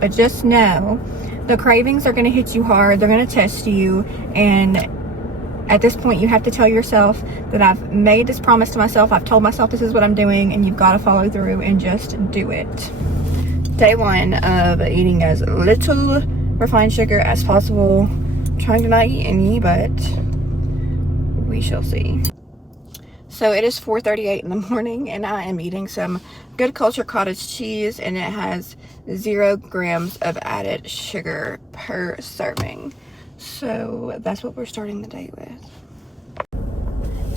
But just know, the cravings are going to hit you hard. They're going to test you. And at this point, you have to tell yourself that I've made this promise to myself. I've told myself this is what I'm doing, and you've got to follow through and just do it. Day one of eating as little refined sugar as possible. I'm trying to not eat any, but we shall see. So it is 4:38 in the morning, and I am eating some Good Culture cottage cheese, and it has 0 grams of added sugar per serving. So that's what we're starting the day with.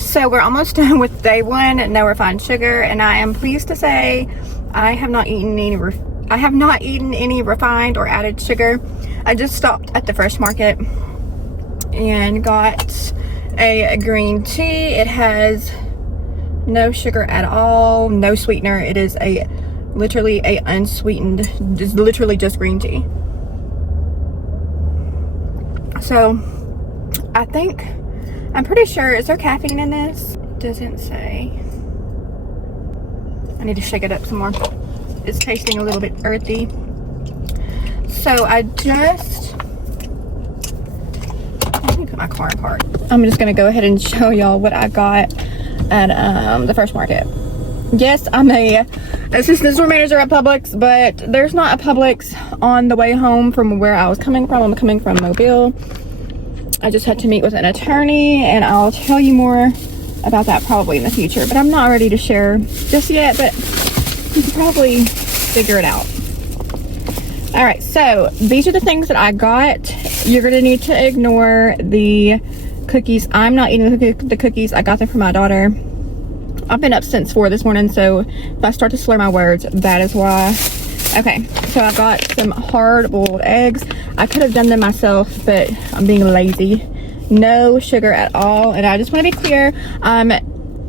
So we're almost done with day one, no refined sugar, and I am pleased to say I have not eaten any refined or added sugar. I just stopped at the Fresh Market and got a green tea. It has no sugar at all, no sweetener. It is literally a unsweetened, literally just green tea. So I'm pretty sure, is there caffeine in this? It doesn't say. I need to shake it up some more. It's tasting a little bit earthy. So let me put my car in park. I'm just gonna go ahead and show y'all what I got at the Fresh Market. Yes, I'm a assistant store manager at Publix, but there's not a Publix on the way home from where I was coming from. I'm coming from Mobile. I just had to meet with an attorney, and I'll tell you more about that probably in the future, but I'm not ready to share just yet, but you can probably figure it out. All right, so these are the things that I got. You're gonna need to ignore the cookies. I'm not eating the cookies. I got them for my daughter. I've been up since 4 this morning, so if I start to slur my words, that is why. Okay, so I got some hard-boiled eggs. I could have done them myself, but I'm being lazy. No sugar at all, and I just want to be clear, I'm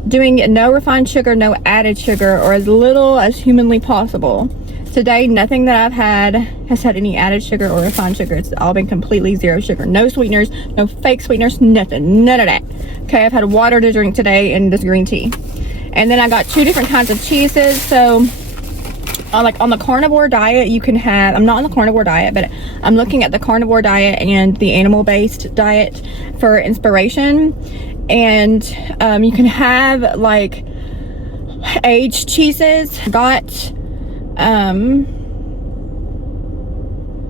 doing no refined sugar, no added sugar, or as little as humanly possible. Today, nothing that I've had has had any added sugar or refined sugar. It's all been completely 0 sugar. No sweeteners, no fake sweeteners, nothing, none of that. Okay, I've had water to drink today and this green tea. And then I got 2 different kinds of cheeses. So, like on the carnivore diet, you can have, I'm not on the carnivore diet, but I'm looking at the carnivore diet and the animal-based diet for inspiration. And you can have like aged cheeses. Got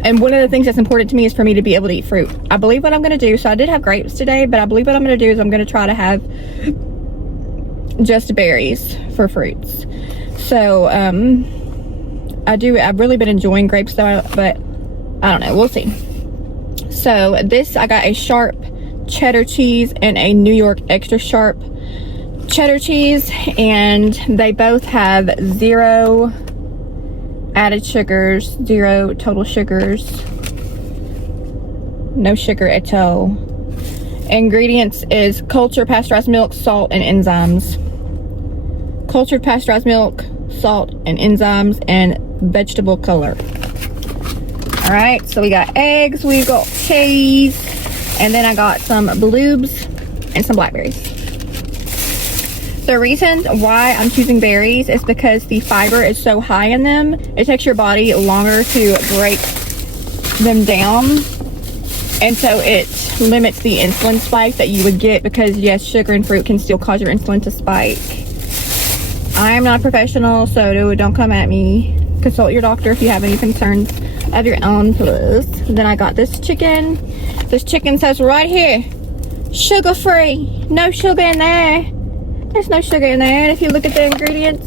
and one of the things that's important to me is for me to be able to eat fruit. I believe what I'm going to do, so I did have grapes today, but I believe what I'm going to do is I'm going to try to have just berries for fruits. So I've really been enjoying grapes though, but I don't know, we'll see. So this, I got a sharp cheddar cheese and a New York extra sharp cheddar cheese, and they both have 0 added sugars, 0 total sugars, no sugar at all. Ingredients is cultured pasteurized milk, salt, and enzymes. Cultured pasteurized milk, salt, and enzymes, and vegetable color. All right, so we got eggs, we got cheese, and then I got some bluebs and some blackberries. The reason why I'm choosing berries is because the fiber is so high in them. It takes your body longer to break them down, and so it limits the insulin spike that you would get, because yes, sugar and fruit can still cause your insulin to spike. I am not a professional, so don't come at me. Consult your doctor if you have any concerns of your own, please. Then I got this chicken. This chicken says right here, sugar free, no sugar in there. There's no sugar in there, and if you look at the ingredients,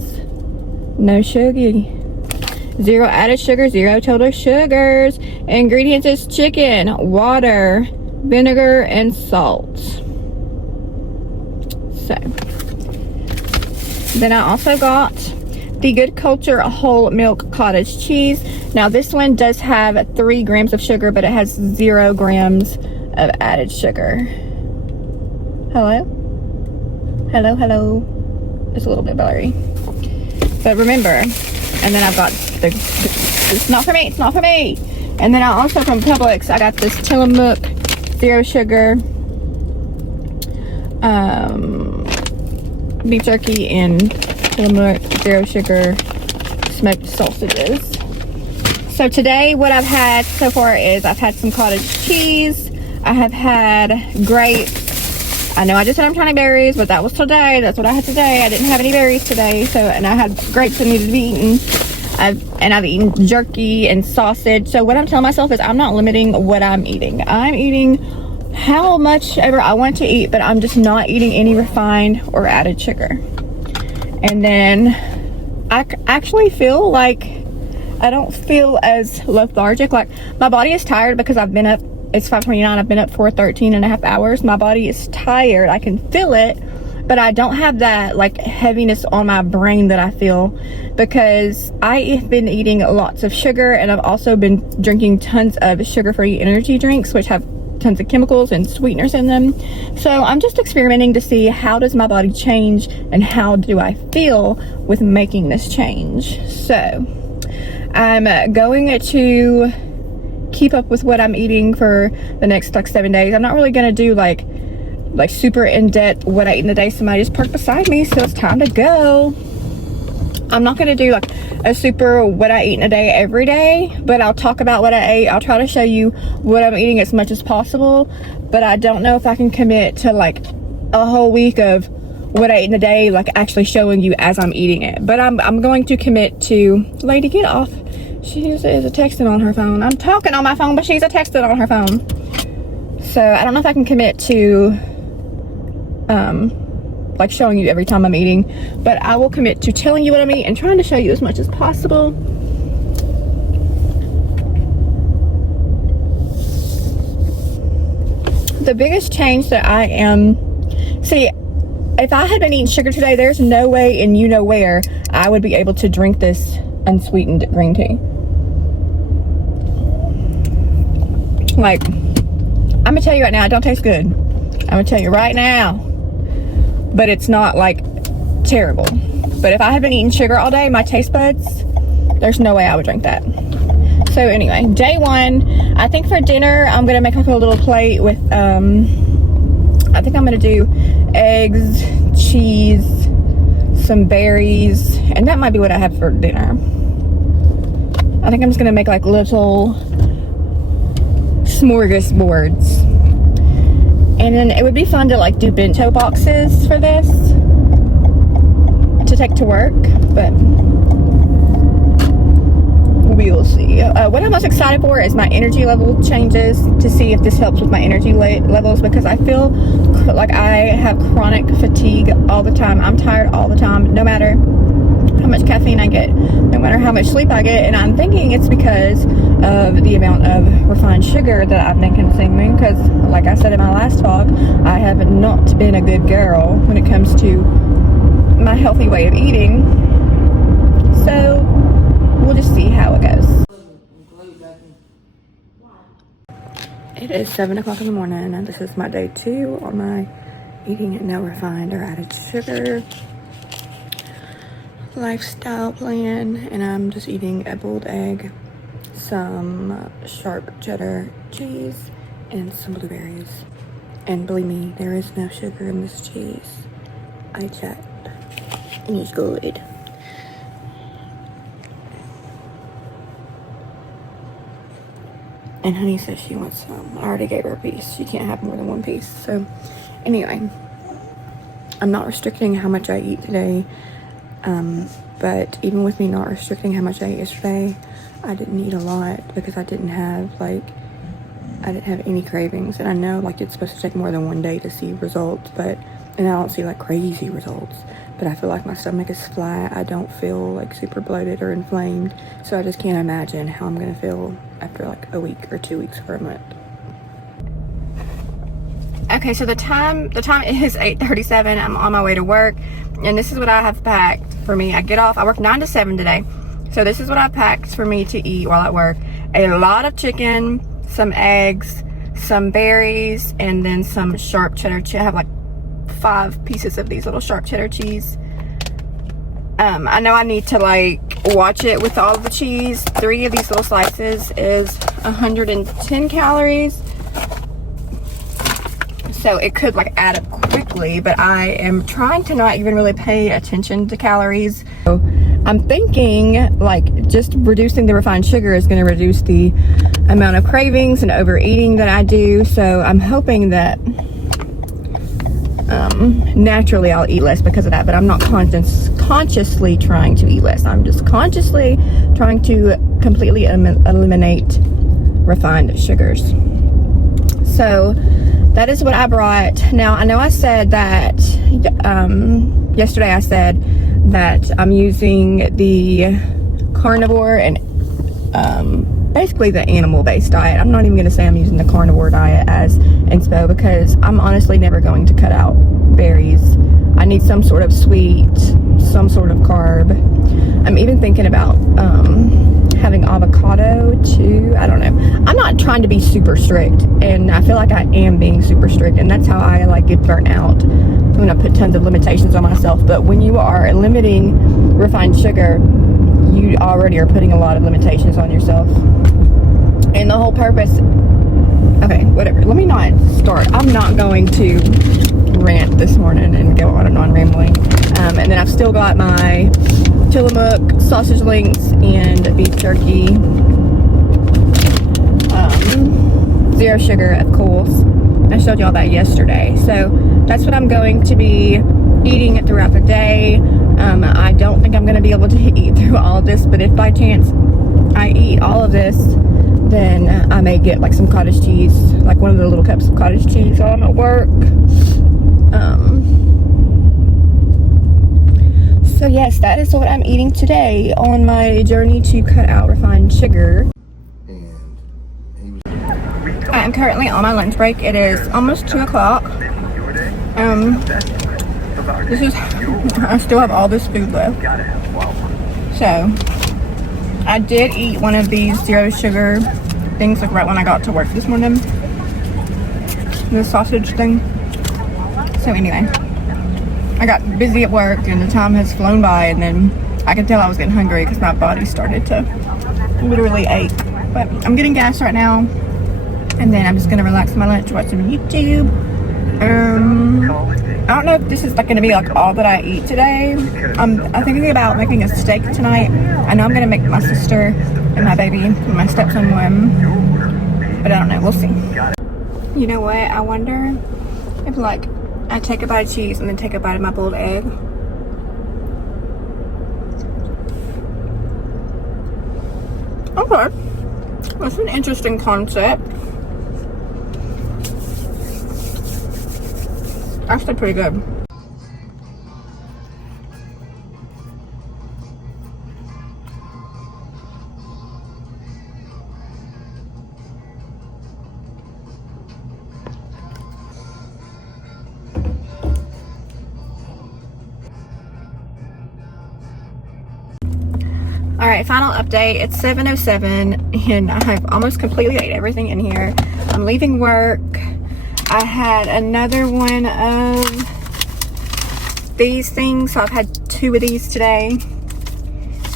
no sugar. 0 added sugar, 0 total sugars. Ingredients is chicken, water, vinegar, and salt. So, then I also got the Good Culture whole milk cottage cheese. Now this one does have 3 grams of sugar, but it has 0 grams of added sugar. Hello? Hello. It's a little bit blurry. But remember, and then I've got it's not for me, it's not for me. And then I also, from Publix, I got this Tillamook 0 sugar beef jerky and Tillamook 0 sugar smoked sausages. So today what I've had so far is I've had some cottage cheese. I have had grapes. I know I just said I'm trying berries, but that was today. That's what I had today. I didn't have any berries today. And I had grapes that needed to be eaten. I've eaten jerky and sausage. So what I'm telling myself is I'm not limiting what I'm eating. I'm eating how much ever I want to eat, but I'm just not eating any refined or added sugar. And then I actually feel like I don't feel as lethargic. Like, my body is tired because I've been up, it's 5:29, I've been up for 13.5 hours. My body is tired. I can feel it, but I don't have that like heaviness on my brain that I feel, because I have been eating lots of sugar, and I've also been drinking tons of sugar-free energy drinks, which have tons of chemicals and sweeteners in them. So I'm just experimenting to see how does my body change and how do I feel with making this change. So I'm going to keep up with what I'm eating for the next like 7 days. I'm not really gonna do like super in-depth what I eat in a day. Somebody just parked beside me, so it's time to go. I'm not gonna do like a super what I eat in a day every day, but I'll talk about what I ate. I'll try to show you what I'm eating as much as possible, but I don't know if I can commit to like a whole week of what I eat in a day, like actually showing you as I'm eating it. But I'm going to commit to, lady, get off. She is a texting on her phone. I'm talking on my phone, but she's a texting on her phone. So I don't know if I can commit to like showing you every time I'm eating, but I will commit to telling you what I'm eating and trying to show you as much as possible. The biggest change that I am, see, if I had been eating sugar today, there's no way and you know where I would be able to drink this unsweetened green tea. Like, I'm gonna tell you right now, it don't taste good. I'm gonna tell you right now, but it's not like terrible. But if I had been eating sugar all day, my taste buds, there's no way I would drink that. So anyway, day one, I think for dinner, I'm gonna make like a little plate with, I think I'm gonna do eggs, cheese, some berries, and that might be what I have for dinner. I think I'm just gonna make like little smorgasbords. And then it would be fun to like do bento boxes for this to take to work, but we'll see. What I'm most excited for is my energy level changes, to see if this helps with my energy levels, because I feel like I have chronic fatigue all the time. I'm tired all the time, no matter how much caffeine I get, no matter how much sleep I get, and I'm thinking it's because of the amount of refined sugar that I've been consuming, because like I said in my last talk, I have not been a good girl when it comes to my healthy way of eating. So we'll just see how it goes. It is 7 o'clock in the morning, and this is my day 2 on my eating no refined or added sugar lifestyle plan, and I'm just eating a boiled egg, some sharp cheddar cheese, and some blueberries. And believe me, there is no sugar in this cheese. I checked, and it's good. And honey says she wants some. I already gave her a piece. She can't have more than one piece. So anyway, I'm not restricting how much I eat today. But even with me not restricting how much I ate yesterday, I didn't eat a lot because I didn't have any cravings. And I know like it's supposed to take more than one day to see results, and I don't see like crazy results, but I feel like my stomach is flat. I don't feel like super bloated or inflamed. So I just can't imagine how I'm gonna feel after like a week or 2 weeks or a month. Okay, so the time is 8:37. I'm on my way to work, and this is what I have packed for me. I work 9 to 7 today. So this is what I've packed for me to eat while at work. A lot of chicken, some eggs, some berries, and then some sharp cheddar cheese. I have like 5 pieces of these little sharp cheddar cheese. I know I need to like watch it with all of the cheese. 3 of these little slices is 110 calories. So it could like add up quickly, but I am trying to not even really pay attention to calories. So I'm thinking like just reducing the refined sugar is going to reduce the amount of cravings and overeating that I do. So I'm hoping that naturally I'll eat less because of that, but I'm not consciously trying to eat less. I'm just consciously trying to completely eliminate refined sugars. So that is what I brought. Now, I know I said that yesterday I said that I'm using the carnivore and basically the animal-based diet. I'm not even going to say I'm using the carnivore diet as inspo because I'm honestly never going to cut out berries. I need some sort of sweet, some sort of carb. I'm even thinking about having avocado too. I don't know. I'm not trying to be super strict, and I feel like I am being super strict, and that's how I like get burnt out when I put tons of limitations on myself. But when you are limiting refined sugar, you already are putting a lot of limitations on yourself. And the whole purpose, okay, whatever. Let me not start. I'm not going to rant this morning and go on and on rambling. And then I've still got my Tillamook sausage links and beef jerky. Zero sugar, of course. I showed y'all that yesterday. So that's what I'm going to be eating throughout the day. I don't think I'm going to be able to eat through all of this, but if by chance I eat all of this, then I may get like some cottage cheese, like one of the little cups of cottage cheese while I'm at work. So yes, that is what I'm eating today on my journey to cut out refined sugar. I'm currently on my lunch break. It is almost 2 o'clock. I still have all this food left. So, I did eat one of these zero sugar things like right when I got to work this morning. The sausage thing. So anyway, I got busy at work and the time has flown by, and then I could tell I was getting hungry because my body started to literally ache. But I'm getting gas right now, and then I'm just gonna relax my lunch, watch some YouTube. I don't know if this is like gonna be like all that I eat today. I'm thinking about making a steak tonight. I know I'm gonna make my sister and my baby and my stepson one, but I don't know, we'll see. You know what, I wonder if like I take a bite of cheese and then take a bite of my boiled egg. Okay, that's an interesting concept. Actually pretty good. Alright, final update. It's 7:07 and I have almost completely ate everything in here. I'm leaving work. I had another one of these things, so I've had 2 of these today.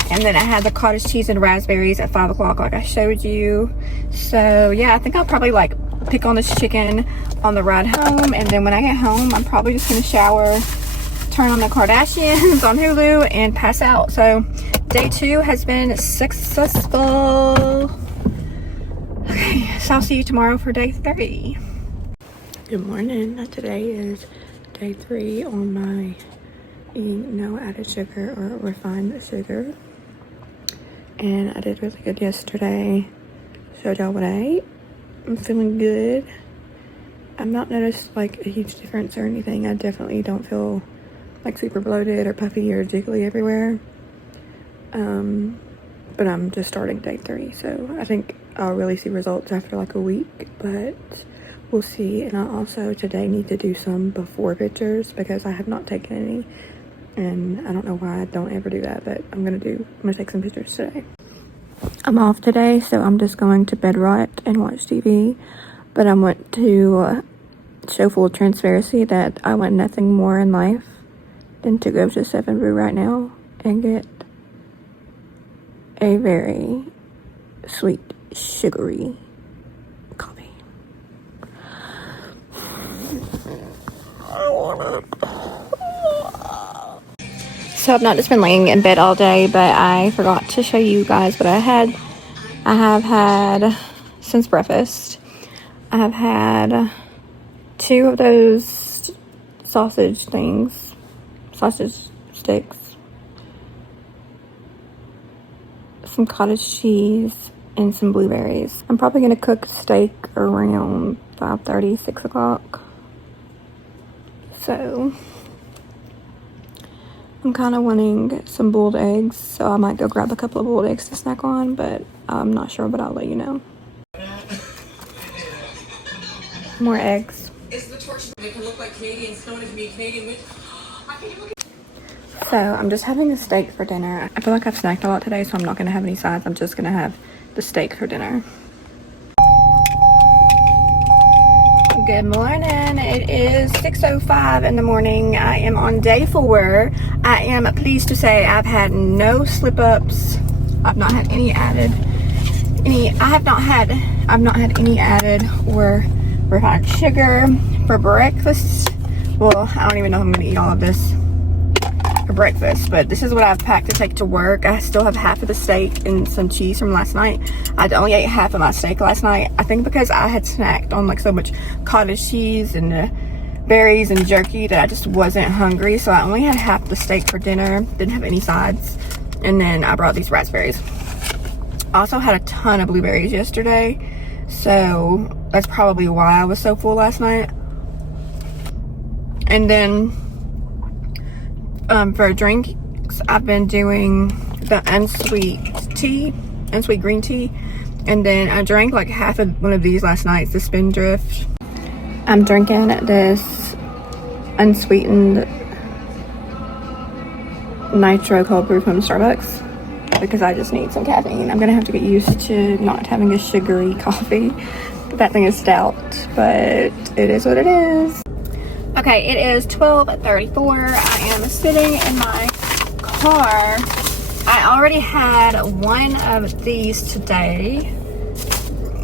And then I had the cottage cheese and raspberries at 5 o'clock like I showed you. So yeah, I think I'll probably like pick on this chicken on the ride home, and then when I get home I'm probably just gonna shower, turn on the Kardashians on Hulu, and pass out. So day 2 has been successful. Okay, so I'll see you tomorrow for day 3. Good morning. Today is day 3 on my eating no added sugar or refined sugar. And I did really good yesterday. Showed y'all what I ate. I'm feeling good. I've not noticed like a huge difference or anything. I definitely don't feel like super bloated or puffy or jiggly everywhere. But I'm just starting day 3, so I think I'll really see results after like a week, but we'll see. And I also today need to do some before pictures because I have not taken any, and I don't know why I don't ever do that, but I'm gonna take some pictures today. I'm off today, so I'm just going to bed rot and watch TV, but I want to show full transparency that I want nothing more in life than to go to 7 Brew right now and get a very sweet, sugary coffee. I want it. So I've not just been laying in bed all day, but I forgot to show you guys what I had. I have had, since breakfast, I have had 2 of those sausage things, sausage sticks, some cottage cheese, and some blueberries. I'm probably gonna cook steak around 5:30, 6 o'clock. So I'm kind of wanting some boiled eggs, so I might go grab a couple of boiled eggs to snack on, but I'm not sure, but I'll let you know. More eggs. So I'm just having a steak for dinner. I feel like I've snacked a lot today, so I'm not gonna have any sides. I'm just gonna have the steak for dinner. Good morning. It is 6:05 in the morning. I am on day 4. I am pleased to say I've had no slip-ups. I've not had any added. I've not had any added or refined sugar for breakfast. Well, I don't even know if I'm gonna eat all of this for breakfast, but this is what I've packed to take to work. I still have half of the steak and some cheese from last night. I only ate half of my steak last night, I think because I had snacked on like so much cottage cheese and berries and jerky that I just wasn't hungry, so I only had half the steak for dinner, didn't have any sides, and then I brought these raspberries. I also had a ton of blueberries yesterday, so that's probably why I was so full last night. And then for drinks, I've been doing the unsweet green tea, and then I drank like half of one of these last night, the Spindrift. I'm drinking this unsweetened nitro cold brew from Starbucks because I just need some caffeine. I'm gonna have to get used to not having a sugary coffee. That thing is stout, but it is what it is. Okay, it is 12:34. I am sitting in my car. I already had one of these today,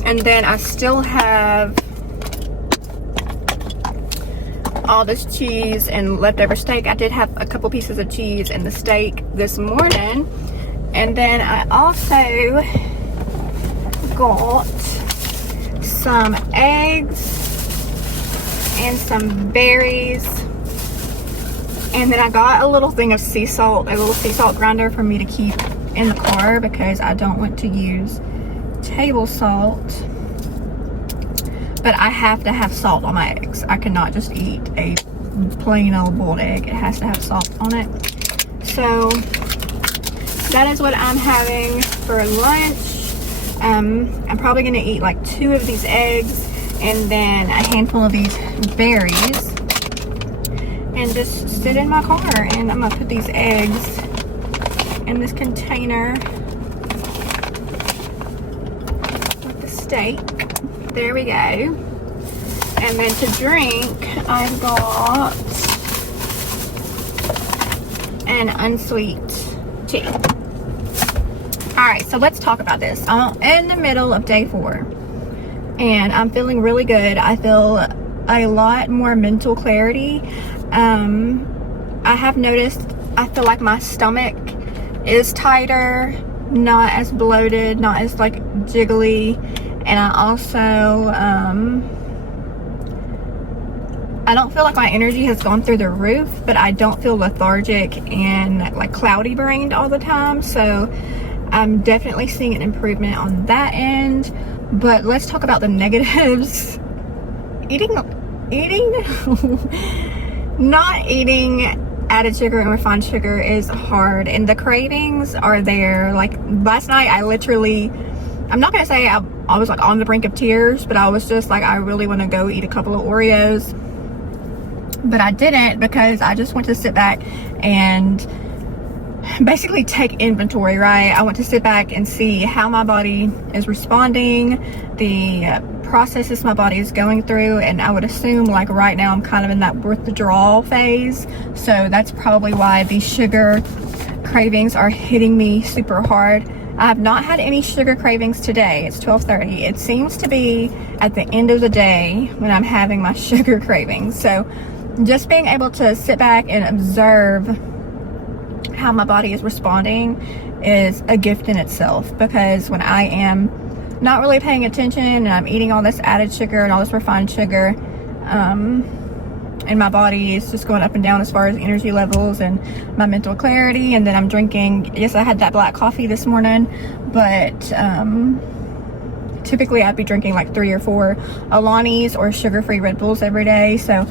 and then I still have all this cheese and leftover steak. I did have a couple pieces of cheese in the steak this morning, and then I also got some eggs and some berries, and then I got a little thing of sea salt, a little sea salt grinder for me to keep in the car because I don't want to use table salt, but I have to have salt on my eggs. I cannot just eat a plain old boiled egg. It has to have salt on it. So that is what I'm having for lunch. I'm probably gonna eat like 2 of these eggs and then a handful of these berries and just sit in my car, and I'm gonna put these eggs in this container with the steak. There we go. And then to drink, I've got an unsweet tea. Alright, so let's talk about this. I'm in the middle of day 4. And I'm feeling really good. I feel a lot more mental clarity. I have noticed, I feel like my stomach is tighter, not as bloated, not as like jiggly. And I also, I don't feel like my energy has gone through the roof, but I don't feel lethargic and like cloudy brained all the time. So I'm definitely seeing an improvement on that end. But let's talk about the negatives. Not eating added sugar and refined sugar is hard, and the cravings are there. Like last night, I'm not gonna say I was like on the brink of tears, but I was just like, I really want to go eat a couple of Oreos, but I didn't because I just want to sit back and basically take inventory, right? I want to sit back and see how my body is responding, the processes my body is going through, and I would assume like right now I'm kind of in that withdrawal phase, so that's probably why these sugar cravings are hitting me super hard. I have not had any sugar cravings today. It's 12:30. It seems to be at the end of the day when I'm having my sugar cravings. So just being able to sit back and observe how my body is responding is a gift in itself, because when I am not really paying attention and I'm eating all this added sugar and all this refined sugar, and my body is just going up and down as far as energy levels and my mental clarity. And then I'm drinking, yes, I had that black coffee this morning, but typically I'd be drinking like 3 or 4 Alanis or sugar-free Red Bulls every day. So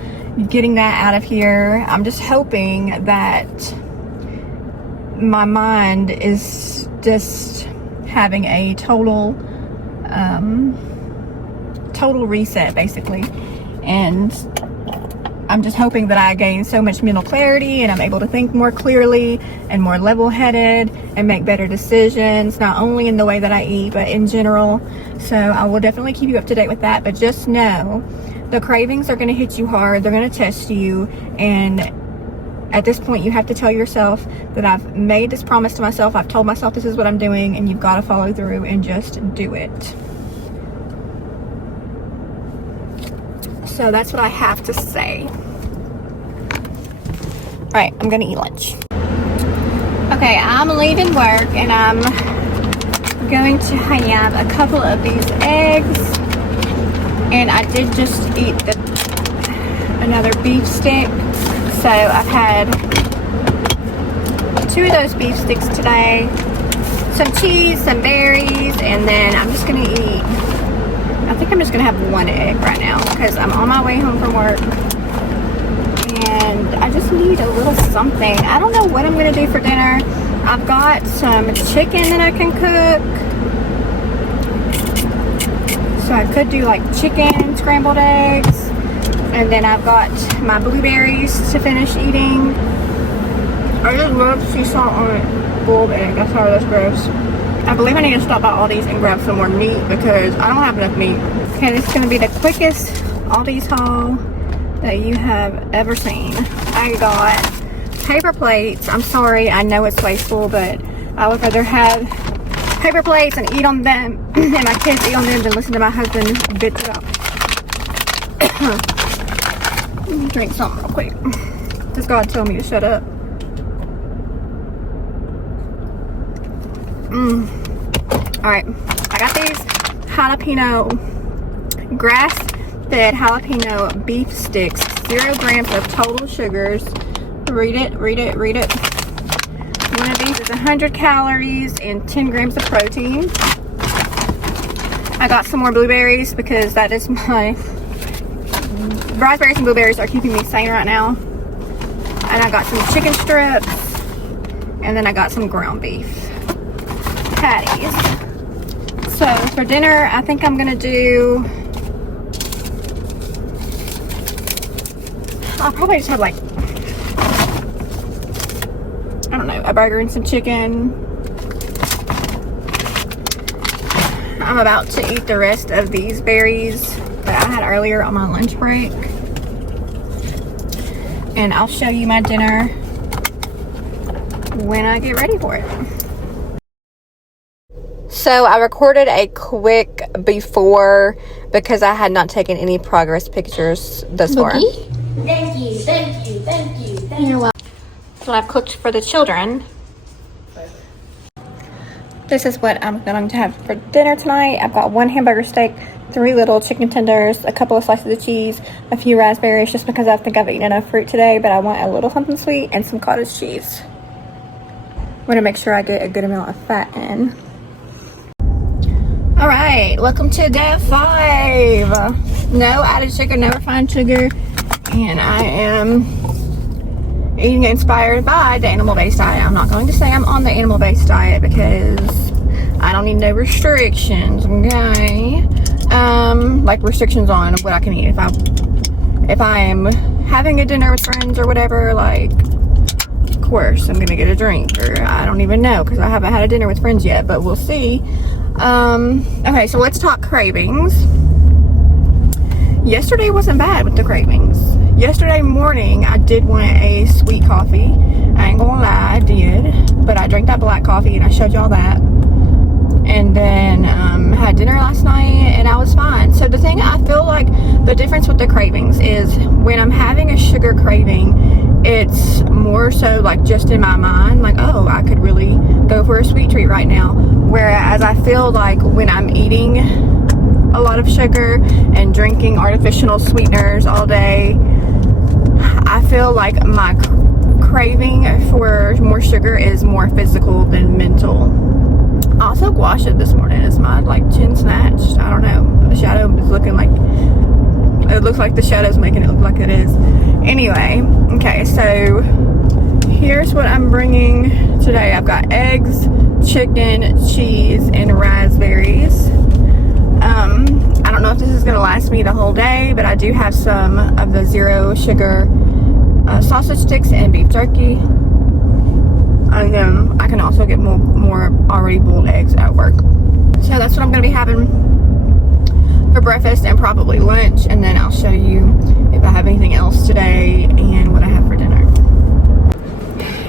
getting that out of here, I'm just hoping that my mind is just having a total reset, basically. And I'm just hoping that I gain so much mental clarity and I'm able to think more clearly and more level-headed and make better decisions, not only in the way that I eat, but in general. So I will definitely keep you up to date with that. But just know the cravings are going to hit you hard. They're going to test you. And at this point, you have to tell yourself that I've made this promise to myself. I've told myself this is what I'm doing, and you've got to follow through and just do it. So that's what I have to say. All right, I'm gonna eat lunch. Okay, I'm leaving work and I'm going to have a couple of these eggs. And I did just eat another beef stick. So I've had 2 of those beef sticks today, some cheese, some berries, and then I'm just gonna eat, I think I'm just gonna have 1 egg right now because I'm on my way home from work and I just need a little something. I don't know what I'm gonna do for dinner. I've got some chicken that I can cook. So I could do like chicken, scrambled eggs, and then I've got my blueberries to finish eating. I just love sea salt on a boiled egg. That's how that's gross. I believe I need to stop by Aldi's and grab some more meat because I don't have enough meat. Okay, this is going to be the quickest Aldi's haul that you have ever seen. I got paper plates. I'm sorry, I know it's wasteful, but I would rather have paper plates and eat on them, and my kids eat on them, than listen to my husband bitch it up. Let me drink something real quick. Does God tell me to shut up? Alright, I got these jalapeno, grass-fed jalapeno beef sticks, 0 grams of total sugars. Read it. One of these is 100 calories and 10 grams of protein. I got some more blueberries because that is my, raspberries and blueberries are keeping me sane right now. And I got some chicken strips, and then I got some ground beef patties. So for dinner, I think I'm gonna do, I'll probably just have like, I don't know, a burger and some chicken. I'm about to eat the rest of these berries that I had earlier on my lunch break. And I'll show you my dinner when I get ready for it. So I recorded a quick before because I had not taken any progress pictures thus far. Thank you. You're welcome. So I've cooked for the children. This is what I'm going to have for dinner tonight. I've got 1 hamburger steak, 3 little chicken tenders, a couple of slices of cheese, a few raspberries, just because I think I've eaten enough fruit today, but I want a little something sweet, and some cottage cheese. I'm going to make sure I get a good amount of fat in. Alright, welcome to day 5. No added sugar, no refined sugar, and I am eating inspired by the animal-based diet. I'm not going to say I'm on the animal-based diet because I don't need no restrictions, okay? Like restrictions on what I can eat. If I am having a dinner with friends or whatever, like, of course I'm gonna get a drink, or I don't even know because I haven't had a dinner with friends yet, but we'll see. Okay, so let's talk cravings. Yesterday wasn't bad with the cravings. Yesterday morning, I did want a sweet coffee. I ain't gonna lie, I did. But I drank that black coffee, and I showed y'all that. And then, had dinner last night, and I was fine. So the thing, I feel like the difference with the cravings is when I'm having a sugar craving, it's more so like just in my mind, like, oh, I could really go for a sweet treat right now. Whereas I feel like when I'm eating a lot of sugar and drinking artificial sweeteners all day, I feel like my craving for more sugar is more physical than mental. I also washed it this morning. Is my like chin snatched? I don't know. The shadow is looking like, it looks like the shadow's making it look like it is. Anyway, okay, so here's what I'm bringing today. I've got eggs, chicken, cheese, and raspberries. I don't know if this is gonna last me the whole day, but I do have some of the zero sugar sausage sticks and beef jerky. And then I can also get more already boiled eggs at work. So that's what I'm gonna be having for breakfast and probably lunch, and then I'll show you if I have anything else today and what I have for dinner.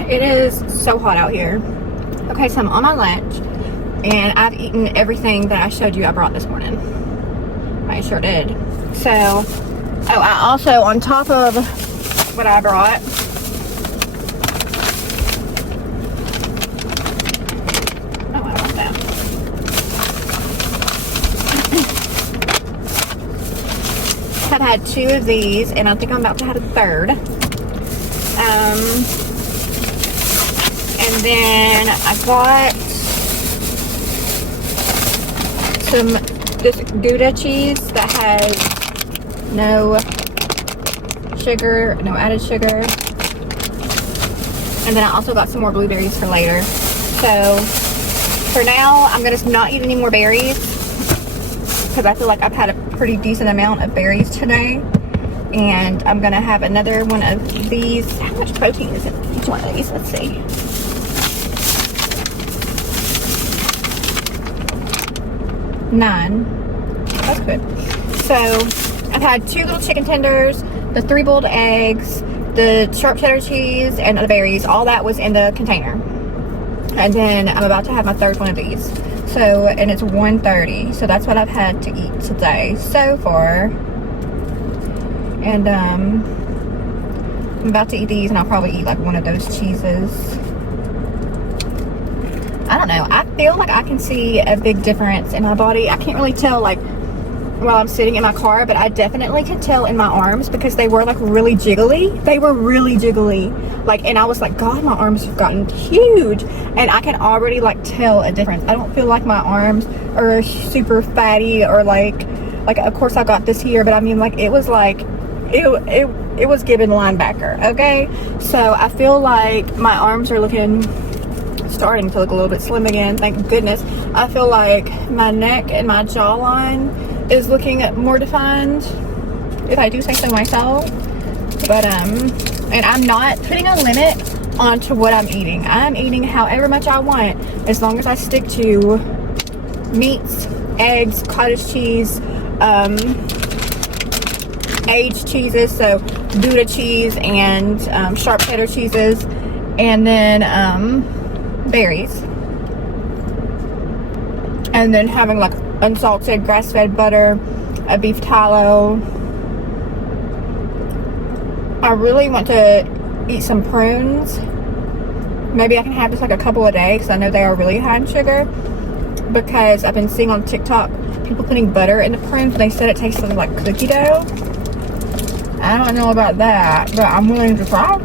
It is so hot out here. Okay, so I'm on my lunch and I've eaten everything that I showed you I brought this morning. I sure did. So, oh, I also, on top of what I brought, I've had 2 of these, and I think I'm about to have a third. And then I got this Gouda cheese that has no sugar, no added sugar. And then I also got some more blueberries for later. So for now, I'm gonna not eat any more berries because I feel like I've had a pretty decent amount of berries today. And I'm gonna have another one of these. How much protein is in each one of these? Let's see. Nine. That's good. So I've had 2 little chicken tenders, the 3 boiled eggs, the sharp cheddar cheese, and the berries. All that was in the container. And then I'm about to have my third one of these. So, and it's 1:30. So that's what I've had to eat today so far. And I'm about to eat these, and I'll probably eat like one of those cheeses. I don't know. I feel like I can see a big difference in my body. I can't really tell like while I'm sitting in my car, but I definitely can tell in my arms because they were like really jiggly. They were really jiggly. Like, and I was like, God, my arms have gotten huge. And I can already like tell a difference. I don't feel like my arms are super fatty or like of course I got this here, but I mean like it was like, it was given linebacker, okay? So I feel like my arms are starting to look a little bit slim again, thank goodness. I feel like my neck and my jawline is looking more defined, if I do say so myself. But and I'm not putting a limit onto what I'm eating. I'm eating however much I want, as long as I stick to meats, eggs, cottage cheese, aged cheeses, so Gouda cheese and sharp cheddar cheeses, and then berries, and then having like unsalted grass-fed butter, a beef tallow. I really want to eat some prunes. Maybe I can have just like a couple a day because I know they are really high in sugar, because I've been seeing on TikTok people putting butter in the prunes and they said it tastes like cookie dough. I don't know about that, but I'm willing to try.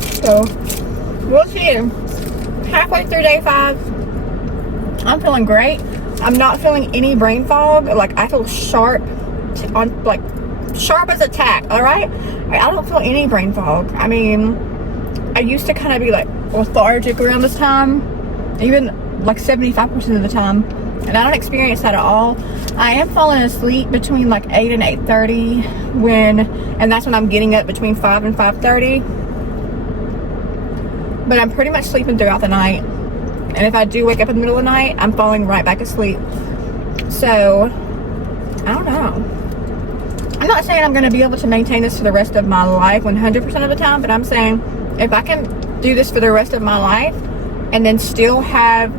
So we'll see. Halfway through day 5, I'm feeling great. I'm not feeling any brain fog. Like I feel sharp, sharp as a tack. All right, I don't feel any brain fog. I mean, I used to kind of be like lethargic around this time, even like 75% of the time, and I don't experience that at all. I am falling asleep between like 8 and 8:30 and that's when I'm getting up between 5 and 5:30. But I'm pretty much sleeping throughout the night. And if I do wake up in the middle of the night, I'm falling right back asleep. So, I don't know. I'm not saying I'm going to be able to maintain this for the rest of my life 100% of the time, but I'm saying if I can do this for the rest of my life and then still have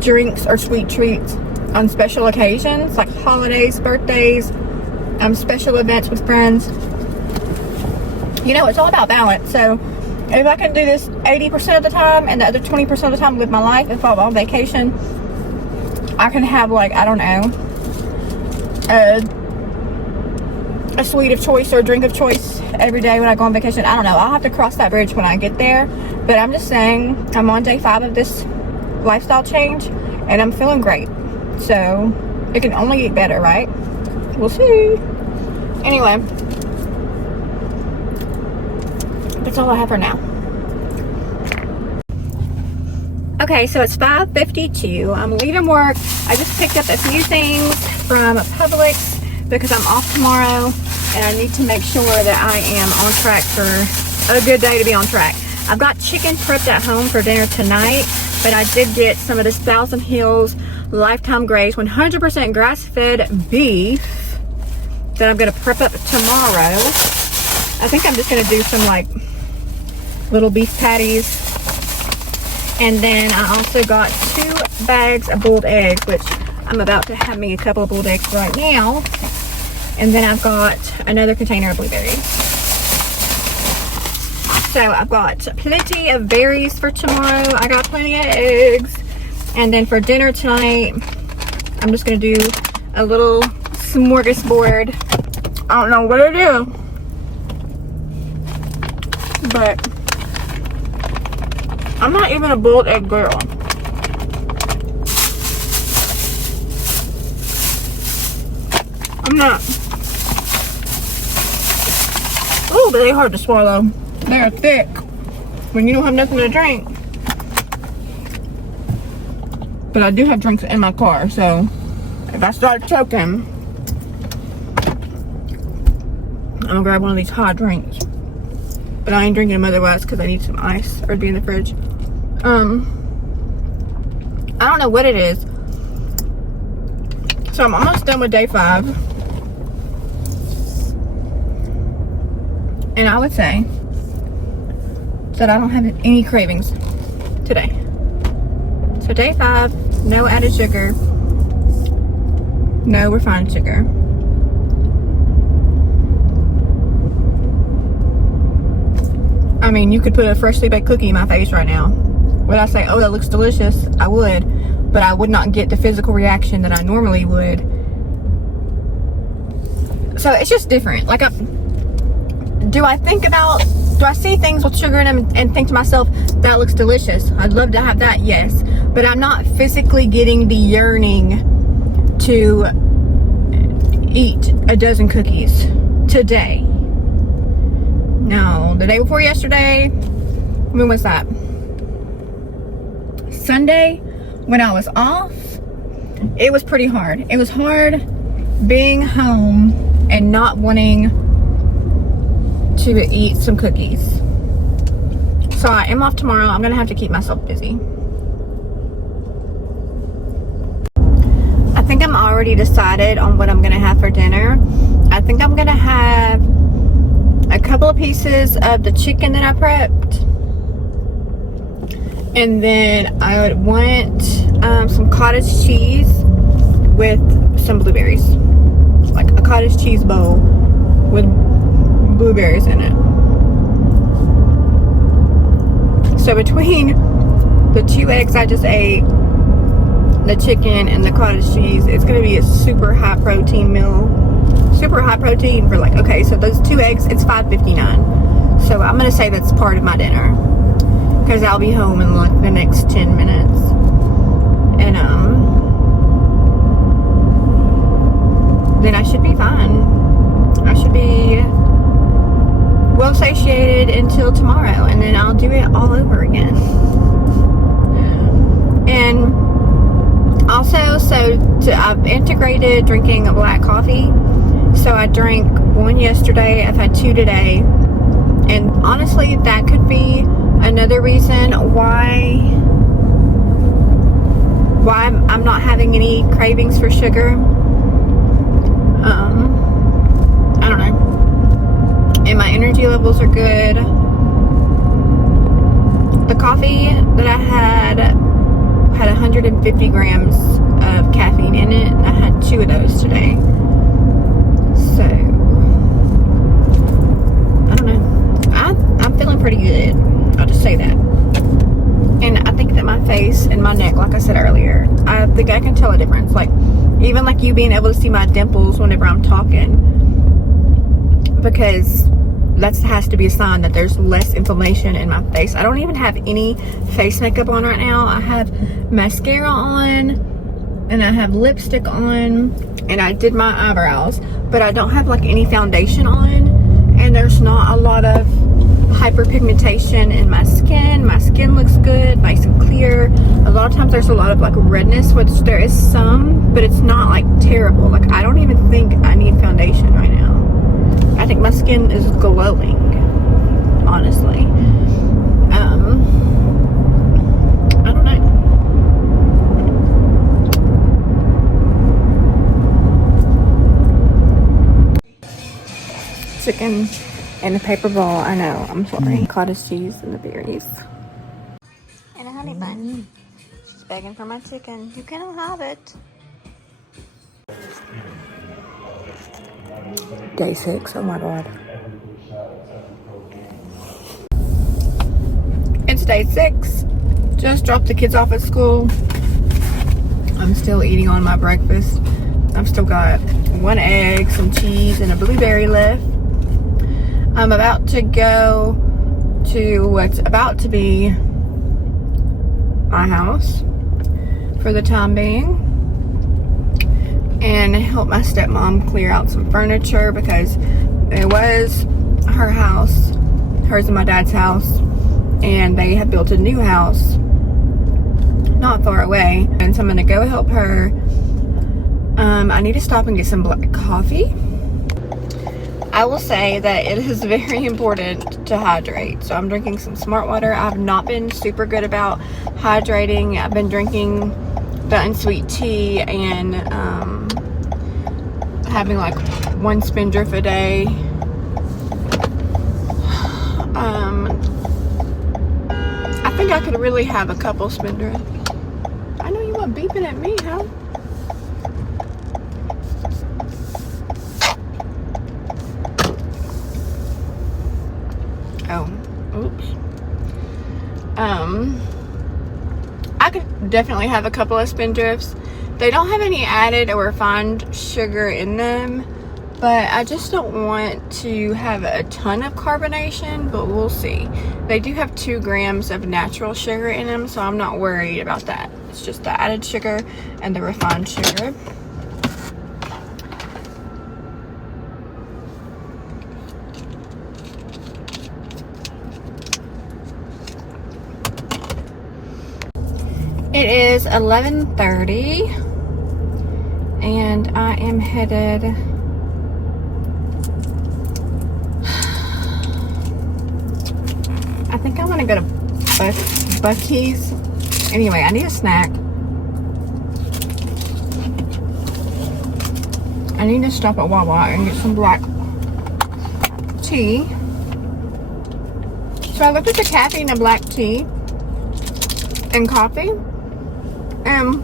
drinks or sweet treats on special occasions like holidays, birthdays, special events with friends. You know, it's all about balance. So if I can do this 80% of the time and the other 20% of the time live my life, if I'm on vacation, I can have, like, I don't know, a sweet of choice or a drink of choice every day when I go on vacation. I don't know. I'll have to cross that bridge when I get there. But I'm just saying, I'm on day 5 of this lifestyle change and I'm feeling great. So it can only get better, right? We'll see. Anyway, that's all I have for now. Okay, so it's 5:52. I'm leaving work. I just picked up a few things from Publix because I'm off tomorrow and I need to make sure that I am on track for a good day to be on track. I've got chicken prepped at home for dinner tonight, but I did get some of this Thousand Hills Lifetime Graze 100% grass-fed beef that I'm gonna prep up tomorrow. I think I'm just gonna do some like little beef patties. And then I also got 2 bags of boiled eggs, which I'm about to have me a couple of boiled eggs right now. And then I've got another container of blueberries. So I've got plenty of berries for tomorrow. I got plenty of eggs. And then for dinner tonight, I'm just gonna do a little smorgasbord. I don't know what to do, but I'm not even a boiled egg girl. I'm not. Oh, but they're hard to swallow. They're thick when you don't have nothing to drink. But I do have drinks in my car, so if I start choking, I'm gonna grab one of these hot drinks. But I ain't drinking them otherwise because I need some ice or it'd be in the fridge. I don't know what it is. So I'm almost done with day 5. And I would say that I don't have any cravings today. So day 5, no added sugar, no refined sugar. I mean, you could put a freshly baked cookie in my face right now. Would I say, oh, that looks delicious? I would, but I would not get the physical reaction that I normally would. So it's just different. Like, do I see things with sugar in them and think to myself, that looks delicious? I'd love to have that, yes. But I'm not physically getting the yearning to eat a dozen cookies today. No, the day before yesterday, when was that? Sunday, when I was off, it was pretty hard. It was hard being home and not wanting to eat some cookies. So I am off tomorrow. I'm gonna have to keep myself busy. I think I'm already decided on what I'm gonna have for dinner. I think I'm gonna have a couple of pieces of the chicken that I prepped, and then I would want some cottage cheese with some blueberries, like a cottage cheese bowl with blueberries in it. So between the 2 eggs I just ate, the chicken, and the cottage cheese, it's gonna be a super high protein meal. Super high protein for like, okay, so those 2 eggs, it's $5.59. So I'm gonna say that's part of my dinner because I'll be home in like the next 10 minutes. And then I should be fine. I should be well satiated until tomorrow, and then I'll do it all over again. And also, I've integrated drinking a black coffee. So I drank 1 yesterday, I've had 2 today, and honestly that could be another reason why I'm not having any cravings for sugar. I don't know, and my energy levels are good. The coffee that I had 150 grams of caffeine in it, and I had 2 of those today. So a difference. Like, even like you being able to see my dimples whenever I'm talking, because that has to be a sign that there's less inflammation in my face. I don't even have any face makeup on right now. I have mascara on, and I have lipstick on, and I did my eyebrows, but I don't have like any foundation on, and there's not a lot of hyperpigmentation in my skin. My skin looks good, nice and clear. A lot of times there's a lot of like redness, which there is some, but it's not like terrible. Like, I don't even think I need foundation right now. I think my skin is glowing, honestly. I don't know. Chicken in a paper bowl. I know, I'm sorry. Cottage cheese and the berries. And a honey bun. She's begging for my chicken. You cannot have it. Day 6, oh my god. It's day 6. Just dropped the kids off at school. I'm still eating on my breakfast. I've still got 1 egg, some cheese, and a blueberry left. I'm about to go to what's about to be my house for the time being and help my stepmom clear out some furniture, because it was her house, hers and my dad's house, and they have built a new house not far away, and so I'm gonna go help her. I need to stop and get some black coffee. I will say that it is very important to hydrate, so I'm drinking some smart water. I've not been super good about hydrating. I've been drinking the unsweet tea and having like 1 Spindrift a day. I think I could really have a couple Spindrift. I know you weren't beeping at me, huh? Oh, oops. I could definitely have a couple of Spindrifts. They don't have any added or refined sugar in them, but I just don't want to have a ton of carbonation, but we'll see. They do have 2 grams of natural sugar in them, so I'm not worried about that. It's just the added sugar and the refined sugar. It is 11:30 and I am headed I think I'm gonna go to Buc-ee's. Anyway, I need a snack. I need to stop at Wawa and get some black tea. So I looked at the caffeine in black tea and coffee, and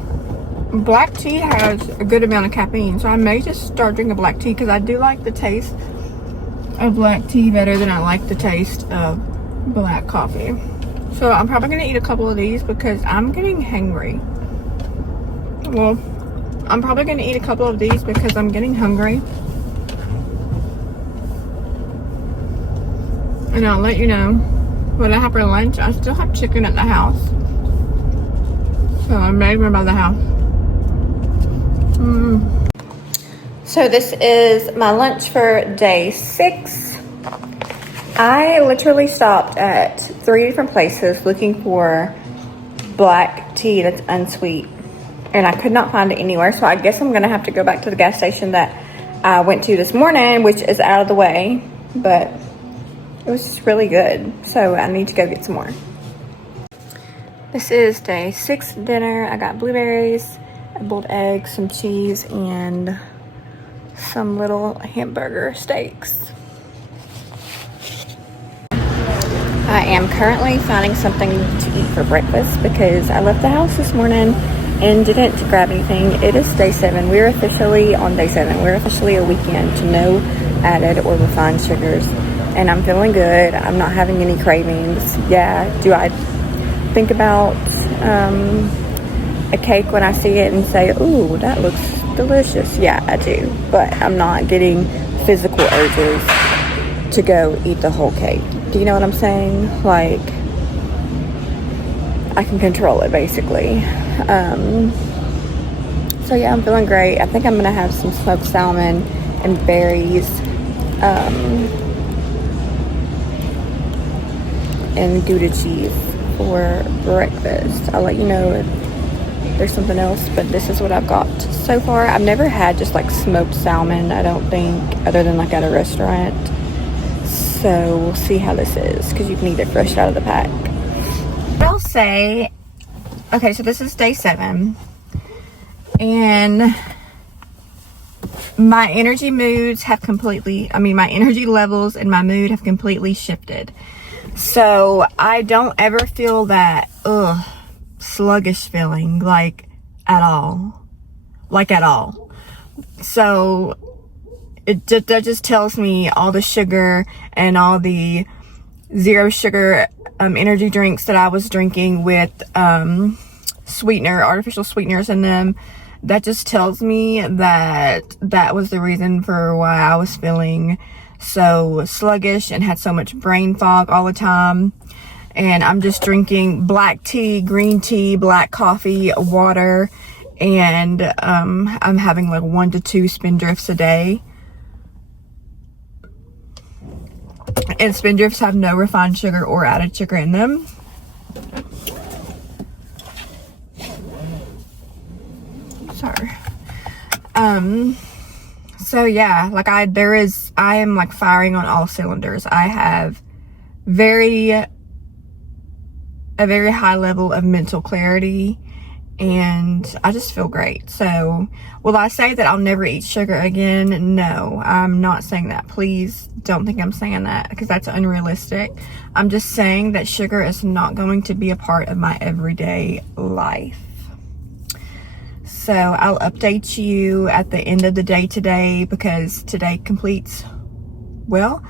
black tea has a good amount of caffeine, so I may just start drinking black tea, because I do like the taste of black tea better than I like the taste of black coffee. So I'm probably going to eat a couple of these because I'm getting hungry. Well, I'm probably going to eat a couple of these because I'm getting hungry, and I'll let you know what I have for lunch. I still have chicken at the house, so I made one by the house. So this is my lunch for day 6. I literally stopped at 3 different places looking for black tea that's unsweet, and I could not find it anywhere. So I guess I'm gonna have to go back to the gas station that I went to this morning, which is out of the way, but it was just really good. So I need to go get some more. This is day 6 dinner. I got blueberries, a boiled egg, some cheese, and some little hamburger steaks. I am currently finding something to eat for breakfast because I left the house this morning and didn't grab anything. It is day 7. We're officially on day 7. We're officially a weekend to no added or refined sugars, and I'm feeling good. I'm not having any cravings. Yeah, do I think about a cake when I see it and say, ooh, that looks delicious. Yeah, I do. But I'm not getting physical urges to go eat the whole cake. Do you know what I'm saying? Like, I can control it, basically. So yeah, I'm feeling great. I think I'm gonna have some smoked salmon and berries and Gouda cheese for breakfast. I'll let you know if there's something else, but this is what I've got so far. I've never had just like smoked salmon, I don't think, other than like at a restaurant. So we'll see how this is, because you can eat it fresh out of the pack. I'll say, okay, so this is day 7, and my energy moods have completely, my energy levels and my mood have completely shifted. So I don't ever feel that sluggish feeling, like at all. So that just tells me all the sugar and all the zero sugar energy drinks that I was drinking with artificial sweeteners in them, that just tells me that was the reason for why I was feeling so sluggish and had so much brain fog all the time. And I'm just drinking black tea, green tea, black coffee, water, and I'm having like 1 to 2 Spindrifts a day. And Spindrifts have no refined sugar or added sugar in them. Sorry. So yeah, like I am like firing on all cylinders. I have a very high level of mental clarity, and I just feel great. So will I say that I'll never eat sugar again? No, I'm not saying that. Please don't think I'm saying that, because that's unrealistic. I'm just saying that sugar is not going to be a part of my everyday life. So I'll update you at the end of the day today, because today completes, well,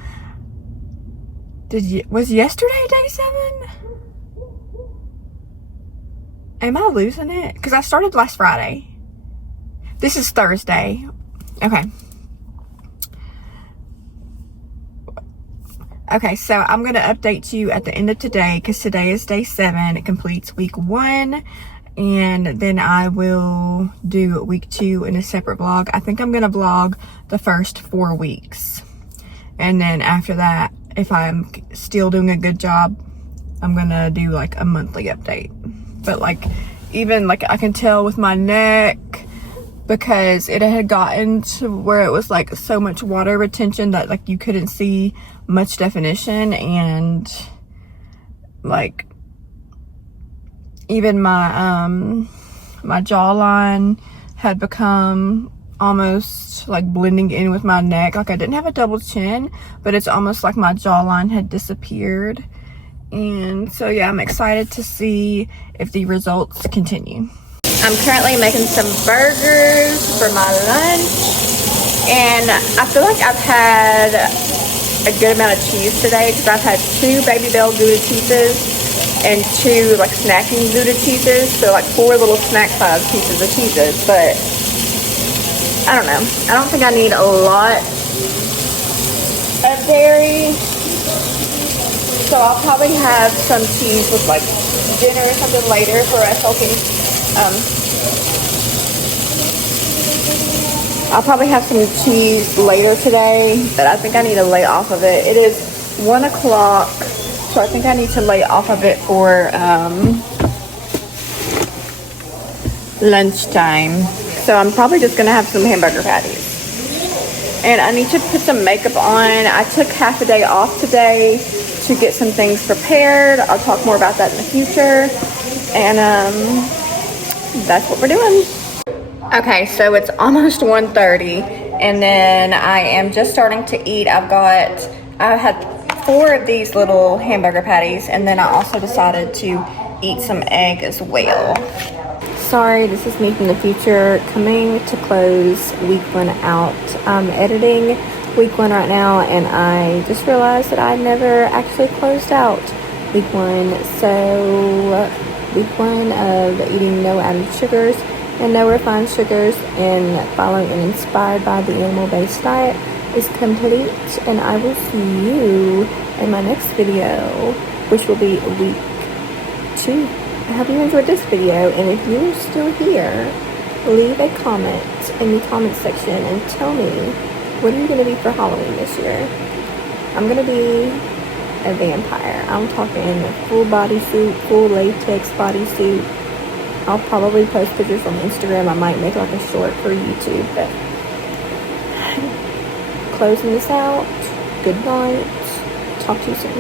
was yesterday day 7? Am I losing it? Because I started last Friday. This is Thursday. Okay. Okay, so I'm going to update you at the end of today, because today is day 7. It completes week 1. And then I will do week 2 in a separate vlog. I think I'm going to vlog the first 4 weeks. And then after that, if I'm still doing a good job, I'm going to do like a monthly update. But like, even like I can tell with my neck, because it had gotten to where it was like so much water retention that like you couldn't see much definition, and like even my my jawline had become almost like blending in with my neck. Like I didn't have a double chin, but it's almost like my jawline had disappeared. And so yeah, I'm excited to see if the results continue. I'm currently making some burgers for my lunch, and I feel like I've had a good amount of cheese today, because I've had 2 Baby Bell Gouda cheeses and 2 like snacking Gouda cheeses, so like 4 little snack size pieces of cheeses. But I don't know, I don't think I need a lot of dairy, so I'll probably have some cheese with like dinner or something later for us. I'll probably have some cheese later today, but I think I need to lay off of it. It is 1 o'clock, so I think I need to lay off of it for lunchtime. So I'm probably just gonna have some hamburger patties. And I need to put some makeup on. I took half a day off today to get some things prepared. I'll talk more about that in the future. And that's what we're doing. Okay, so it's almost 1:30, and then I am just starting to eat. I had 4 of these little hamburger patties, and then I also decided to eat some egg as well. Sorry, this is me from the future coming to close week 1 out. I'm editing week 1 right now, and I just realized that I never actually closed out week 1. So week 1 of eating no added sugars and no refined sugars and following an inspired by the animal-based diet is complete, and I will see you in my next video, which will be week 2. I hope you enjoyed this video, and if you're still here, leave a comment in the comment section and tell me, what are you going to be for Halloween this year? I'm going to be a vampire. I'm talking full bodysuit, full latex bodysuit. I'll probably post pictures on Instagram. I might make like a short for YouTube, but closing this out. Good night. Talk to you soon.